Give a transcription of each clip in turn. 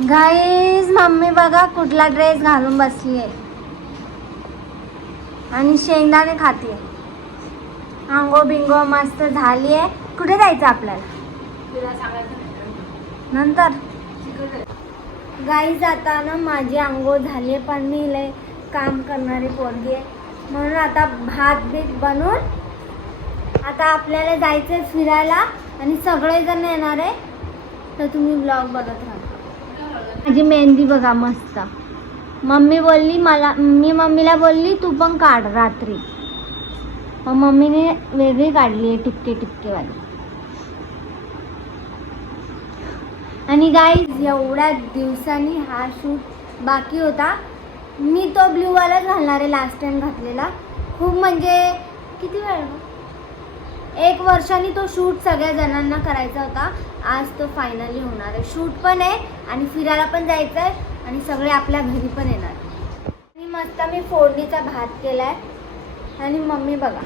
Guys mummy बघा कुठला dress घालून बसली आहे आणि शेंगदाणे खाते. आंघोळ बिंगो मस्त झाली आहे. कुठे जायचं आपल्याला नंतर? गाईज आता ना माझी आंघोळ झाली पण मी लय काम करणारी पोरगी आहे म्हणून आता भात बीत बनवून आता आपल्याला जायचं फिरायला आणि सगळेजण येणार आहे तर तुम्ही ब्लॉग बघत राहा. माझी मेहंदी बघा मस्त. मम्मी बोलली मी मम्मीला बोलली तू पण काढ रात्री. मग मम्मीने वेगळी काढली आहे टिपकेवाली. आणि गाईज एवढ्या दिवसांनी हा शूट बाकी होता. मी तो ब्ल्यूवालाच घालणार आहे लास्ट टाइम घातलेला. खूप म्हणजे किती वेळ 1 वर्षांनी तो शूट सगळ्या जणांना करायचा होता. आज तो फायनली होणार आहे. शूट पण आहे आणि फिरायला पण जायचं आहे आणि सगळे आपल्या घरी पण येणार. आणि मस्त मी फोडणीचा भात केला आहे. आणि मम्मी बघा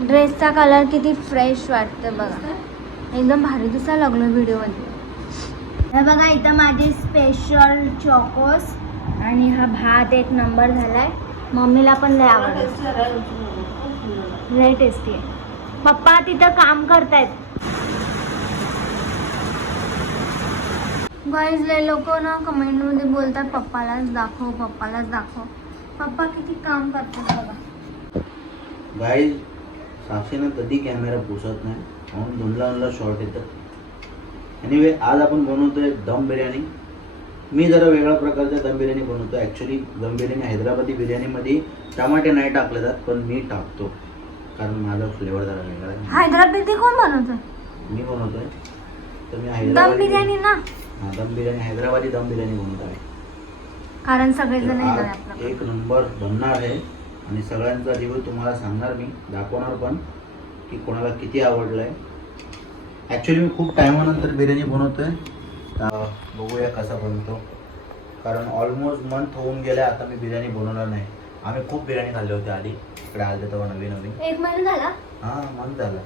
ड्रेसचा कलर किती फ्रेश वाटतं बघा. एकदम भारी दिसायला लागलो व्हिडिओमध्ये. हे बघा इथं माझे स्पेशल चोकोस आणि हा भात एक नंबर झालाय. मम्मीला पण लय आवडलं. लय टेस्टी आहे. पप्पा तिथं काम करतायत. गाईज लय लोक ना कमेंटमध्ये बोलतात पप्पालाच दाखव पप्पालाच दाखव. पप्पा किती काम करतात बघा. गाईज साक्षीनं कधी कॅमेरा पुसत नाही म्हणून धुंदला शॉर्ट येतं. एनिवे आज आपण बनवतोय दम बिर्याणी. मी जरा वेगळ्या प्रकारचा दम बिर्याणी बनवतो. ॲक्च्युली दम बिर्याणी हैदराबादी बिर्याणीमध्ये टमाटे नाही टाकले जात पण मी टाकतो कारण माझा फ्लेवर जरा वेगळा आहे. हैदराबादी कोण बनवतोय? मी बनवतोय. तर मी दम हैदराबादी बिर्याणी ना. हां दम बिर्याणी हैदराबादी दम बिर्याणी बनवत आहे. कारण सगळेजण येणार आज आपल्याकडे. एक नंबर बनणार आहे आणि सगळ्यांचा रिव्ह्यू तुम्हाला सांगणार मी. दाखवणार पण की कोणाला किती आवडलं आहे. ॲक्च्युली मी खूप टायमानंतर बिर्याणी बनवतो आहे. बघूया कसा बनतो कारण ऑलमोस्ट मंथ होऊन गेलं आता मी बिर्याणी बनवणार नाही. आम्ही खूप बिर्याणी खाल्ली होती आधी इकडे आले तेव्हा नवीन 1 महिना झाला. हां मंथ झाला.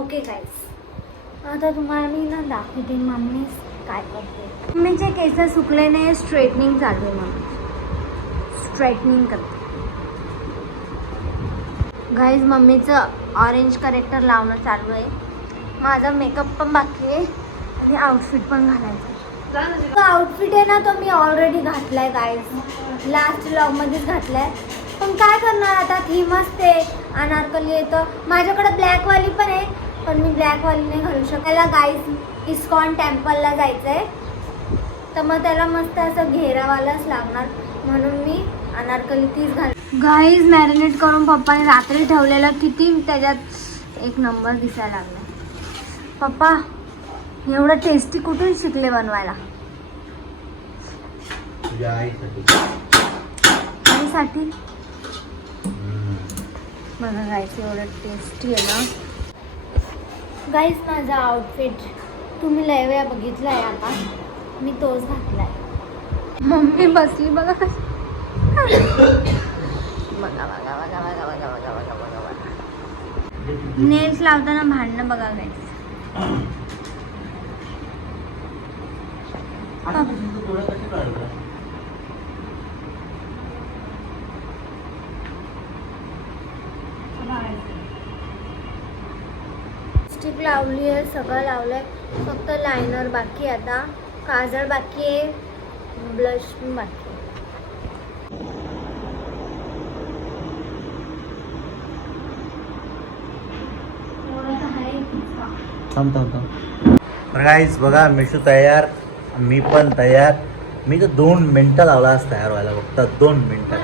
ओके गाईज आता तुम्हाला मी ना दाखवते मम्मी काय करते. मम्मीचे केस सुकले नाही. स्ट्रेटनिंग चालू आहे. मम्मी स्ट्रेटनिंग करते. गाईज मम्मीचं ऑरेंज करेक्टर लावणं चालू आहे. माझा मेकअप पण बाकी आहे आणि आउटफिट पण घालायचं. आउटफिट आहे ना तो मी ऑलरेडी घातलाय गाईज. लास्ट व्लॉगमध्येच घातलाय. पण काय करणार आता थीमच ते अनारकली येतं. माझ्याकडे ब्लॅकवाली पण आहे पण मी ब्लॅकवाली नाही घालू शकत. त्याला गाईज इस्कॉन टेम्पलला जायचं आहे तर मग त्याला मस्त असं घेरावालाच लागणार म्हणून मी अनारकली तीच घाल. गाईज मॅरिनेट करून पप्पाने रात्री ठेवलेलं किती त्याच्यात एक नंबर दिसायला लागला. पप्पा एवढं टेस्टी कुठून शिकले बनवायला? तुझ्या आईसाठी. आईसाठी बघा गाईस एवढं टेस्टी आहे ना. गाईस माझा आउटफिट तुम्ही लय वेळा बघितला आहे. आता मी तोच घातलाय. मम्मी बसली बघा कशी. बघा बघा बघा बघा बघा बघा बघा बघा बघा. नेल्स लावताना भांडणं बघा गाईस. लिपस्टिक लावली आहे. सगळं लावलंय. फक्त लायनर बाकी आहे. आता काजळ बाकी आहे. ब्लश पण बाकी आहे. तर गाईज बघा मिशू तयार. मी पण तयार. मी तर 2 मिनटं लावला आज तयार व्हायला. फक्त 2 मिनटं.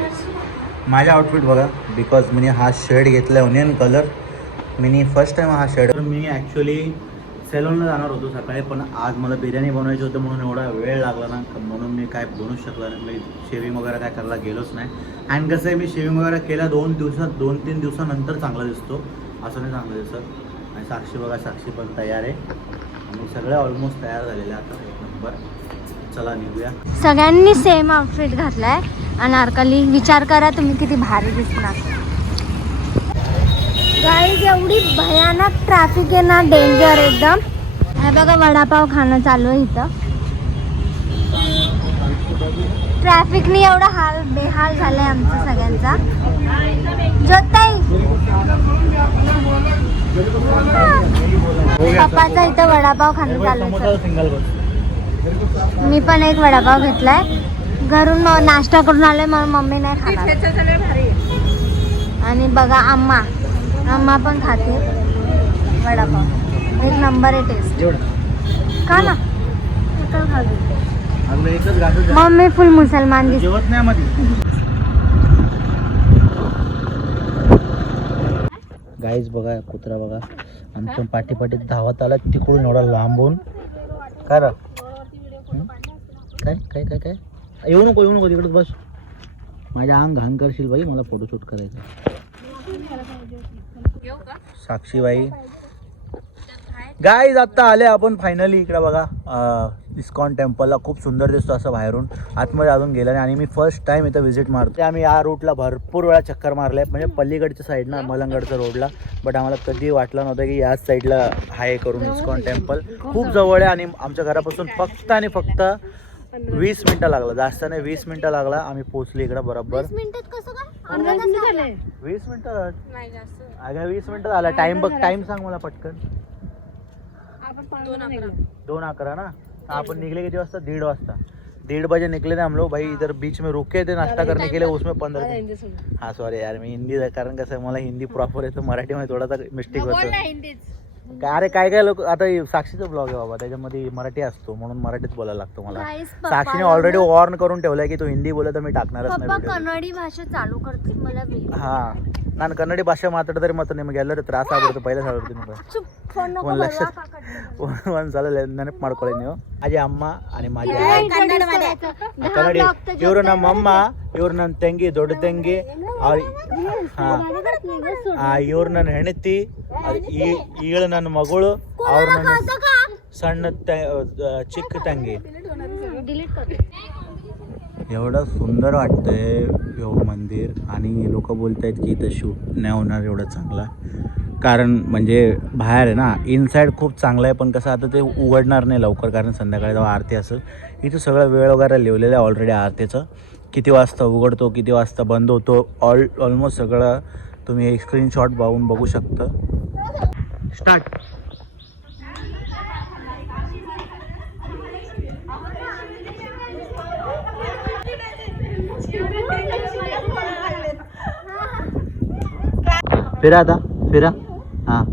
माझा आउटफिट बघा बिकॉज मी हा शेड घेतला आहे ओनियन कलर. मी फर्स्ट टाइम हा शेड. मी ॲक्च्युली सॅलूनला जाणार होतो सकाळी पण आज मला बिर्याणी बनवायची होतं म्हणून एवढा वेळ लागला ना म्हणून मी काय बनवूच शकला नाही. मी शेविंग वगैरे काय करायला गेलोच नाही. आणि कसं आहे मी शेविंग वगैरे केला 2-3 दिवसानंतर चांगला दिसतो. असं नाही चांगलं दिसत. आणि साक्षी बघा साक्षी पण तयार आहे. आणि सगळे ऑलमोस्ट तयार झालेले आता एक नंबर. चला निघूया. सगळ्यांनी सेम आउटफिट घातलाय अनारकली. विचार करा तुम्ही किती भारी दिसणार. गाईज एवढी भयानक ट्रॅफिक आहे ना. डेंजर एकदम. हे बघा वडापाव खाणं चालू आहे इथं. ट्रॅफिकनी एवढा हाल बेहाल झालाय आमचा सगळ्यांचा. जोताई पप्पाचा इथं वडापाव खाणं चालू आहे. मी पण एक वडापाव घेतलाय. घरून नाश्ता करून आलोय म्हणून मम्मी नाही खाणार. आणि बघा आम्हा पण खाते वडापाव. एक नंबर आहे टेस्ट. का ना मम्मी फुल मुसलमान दिसते. गाईज बघा कुत्रा बघा आमच्या पाठीपाठीत धावत आला तिकडून एवढा लांबून. काय रा काय काय काय काय येऊ नको तिकडे बस. माझ्या अंग घाण करशील बाई. मला फोटोशूट करायचं. साक्षीबाई गाईज आत्ता आले आपण फायनली इकडे बघा इस्कॉन टेम्पलला. खूप सुंदर दिसतो असं बाहेरून. आतमध्ये अजून गेला नाही आणि मी फर्स्ट टाइम इथं व्हिजिट मारतो. आम्ही या रूटला भरपूर वेळा चक्कर मारले म्हणजे पल्लीकडच्या साईडनं मलंगडच्या रोडला. बट आम्हाला कधी वाटलं नव्हतं की याच साईडला आहे करून इस्कॉन टेम्पल. खूप जवळ आहे आणि आमच्या घरापासून फक्त आणि फक्त 20 मिनटं लागला. जास्त नाही 20 मिनटं लागला. आम्ही पोहोचले इकडे बरोबर 20 मिनटं. अगं 20 मिनटं झाला. टाइम बघ. टाइम सांग मला पटकन. 2:11 ना. अपन निकले किती वाजता? 1:30 वाजता. 1:30 बजे निकले थे हम लोग भाई. इधर बीच में रुके थे नाश्ता करने के लिए. उसमें 15 हाँ सॉरी यार मी हिंदी कारण कसं मला हिंदी प्रॉपर आहे तर मराठीमध्ये थोडासा मिस्टेक होतो. अरे काय काय लोक आता साक्षीचा ब्लॉग आहे बाबा त्याच्यामध्ये मराठी असतो म्हणून मराठीत बोलायला लागतो मला. साक्षीने ऑलरेडी वॉर्न करून ठेवलाय की तू हिंदी बोलला तर मी टाकणारच नाही. कन्नडी भाषा चालू करते मला. हा ನಾನು ಕನ್ನಡಿ ಭಾಷೆ ಮಾತಾಡಿದ್ರೆ ಮತ್ತು ನಿಮಗೆ ಎಲ್ಲರೂ ತ್ರಾಸ ಆಗ್ಬಿಡುತ್ತೆ. ಪೈಲೆ ಹೇಳ್ತೀನಿ ಒಂದು ಲಕ್ಷ ಒಂದ್ಸಲ ನೆನಪು ಮಾಡ್ಕೊಳ್ಳಿ ನೀವು. ಅಜೆ ಅಮ್ಮ आणि माझी आई ಕನ್ನಡಿ. ಇವರು ನಮ್ಮ ಅಮ್ಮ, ಇವ್ರು ನನ್ನ ತಂಗಿ, ದೊಡ್ಡ ತಂಗಿ. ಇವ್ರು ನನ್ನ ಹೆಂಡತಿ, ಈಳು ನನ್ನ ಮಗಳು, ಅವ್ರು ನನ್ನ ಸಣ್ಣ ಚಿಕ್ಕ ತಂಗಿ. एवढं सुंदर वाटतंय मंदिर. आणि लोक बोलत आहेत की इथं शूट नाही होणार एवढं चांगला. कारण म्हणजे बाहेर आहे ना. इनसाईड खूप चांगलं आहे पण कसं आता ते उघडणार नाही लवकर कारण संध्याकाळी जेव्हा आरती असेल. इथं सगळं वेळ वगैरे लिहिलेलं आहे ऑलरेडी आरतीचं. किती वाजता उघडतो किती वाजता बंद होतो ऑलमोस्ट सगळं तुम्ही एक स्क्रीनशॉट बघून बघू शकता. स्टार्ट. फिरा आता फिरा. हां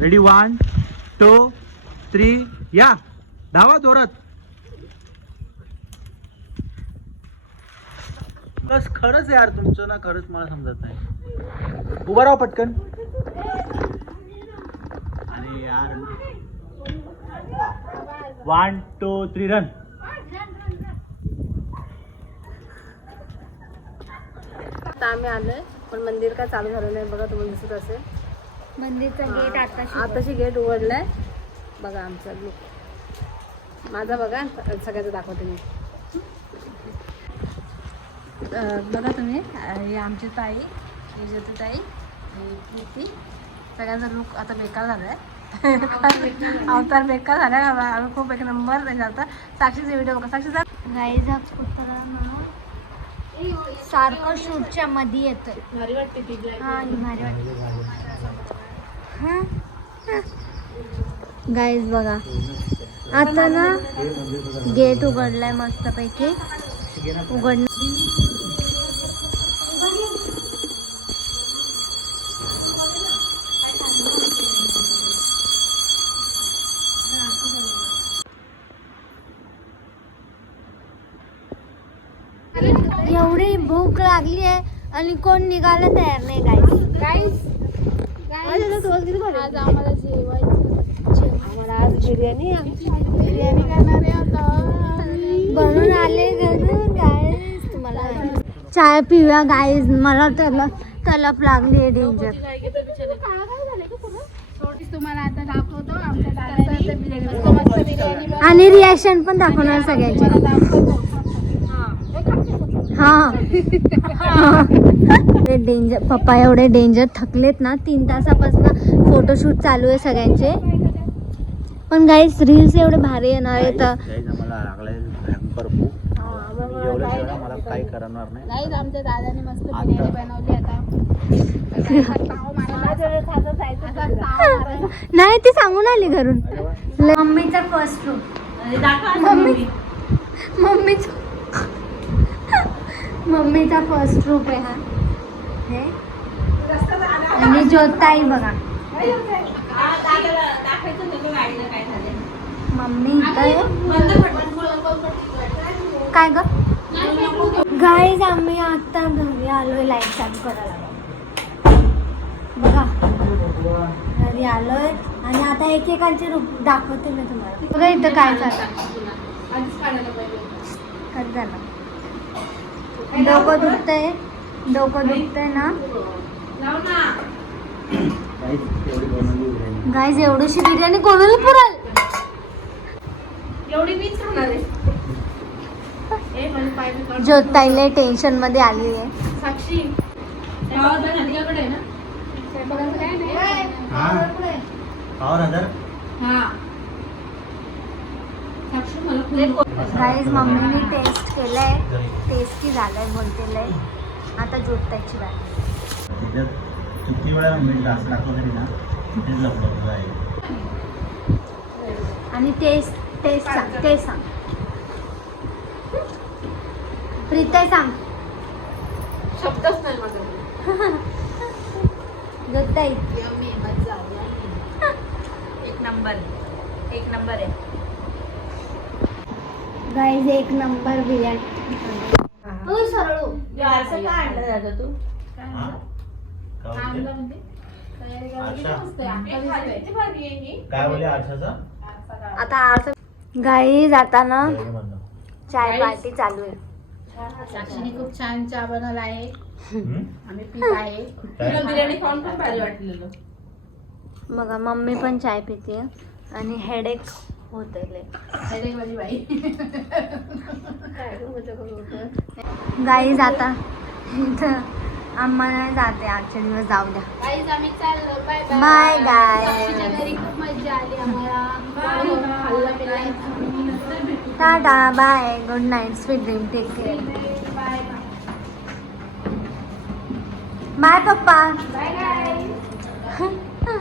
रेडी 1 2 3 या. धावा जोरात. बस खरंच यार तुमचं ना खरंच मला समजत नाही. उभा राहा पटकन. अरे यार 1 2 3 रन. आता आम्ही आलोय पण मंदिर काय चालू झालं नाही बघा. तुम्हाला दिसत असेल मंदिरचा गेट आताशी गेट उघडलाय. बघा आमचा लुक. माझा बघा सगळ्याचं दाखवते मी. बघा तुम्ही ही आमची ताई, ही ताई, ही सगळ्यांचा लुक आता बेकार झालाय. अवतार बेकार झालाय. आम्ही खूप एक नंबर त्याच्यात. साक्षीचे व्हिडिओ बघा. साक्षी गाईज हा कुत्रा ना सारखं शूटच्या मध्ये येतोय. भारी वाटते ती. हा भारी वाटते. गाईज बघा आता ना गेट उघडलाय मस्तपैकी. उघड एवढी भूक लागली आहे आणि कोण निघायला तयार नाही. गाईज आज आम्हाला जेवायचं. आम्हाला आज बिर्याणी करणार आहे आता. बनून आले घरून. गाईज तुम्हाला चाय पिऊया गाईज. मला तलप लागली आहे डेंजर. तुम्हाला आता दाखवतो आमच्या दादाने आणि रिॲक्शन पण दाखवणार सगळ्यांची. हा डेंजर पप्पा एवढे डेंजर थकलेत ना 3 तासापासून फोटोशूट चालू आहे सगळ्यांचे. पण गाईस रील्स एवढे भारी येणार आहे तर मला लागलाय भयंकर भूक. एवढं जेवण मला काही करणार नाही. गाईज आमच्या दादाने मस्त बिर्याणी बनवली आता. नाही ती सांगून आली घरून. मम्मीचा फर्स्ट रूम. मम्मीचा फर्स्ट रूप आहे हा हे. आणि ज्योताई बघा मम्मी इथं आहे. काय ग गाईज आम्ही आता घरी आलोय. लाईट चालू करायला बघा घरी आलोय आणि आता एकेकांचे रूप दाखवते मी तुम्हाला. बघा इथं काय झालं. कट झालं. डोकं दुखतंय ना गाईज. एवढीशी बिर्याणी कोणाला पुरेल. एवढी मीच खाणार आहे. ज्योताईला टेन्शन मध्ये आली आहे. साक्षी हल्ल्याकडे आहे ना स्वयंपाकाचं काय नाही. साक्षी मला गाईज मम्मीने टेस्ट केलंय. टेस्टी झालंय बोलतेलंय. आता ज्योताईची बात. किती वेळा मीठ जास्त टाकलं तरी ना तिथे लपलं आहे. आणि टेस्ट सांग प्रीता सांग. शब्दच नाही माझा. ज्योताई यम्मी मजा एक नंबर आहे गाईज. एक नंबर बिर्याणी. सरळू असं काय आणलं जातं तू काय बोलले आरशाचा. आता गाईज आता ना चाय पार्टी चालू आहे. साक्षीने खूप छान चहा बनवला आहे. आम्ही पीत आहे. तुला बिर्याणी खाऊन पण भारी वाटलेलं. बघा मम्मी पण चाय पिते आणि हेडेक होतंय लय. हेडेक वाली बाई. गाईज आता इथं आम्हाला जाते. आजच्या दिवस जाऊ द्या. गाईज आम्ही चाललो. Bye bye guy. साक्षीच्या घरी खूप मजा आली आम्हाला. खाल्लं पिल्लं. Ta ta bye. Good night. Sweet dream. Take care. Bye bye पप्पा. बाय.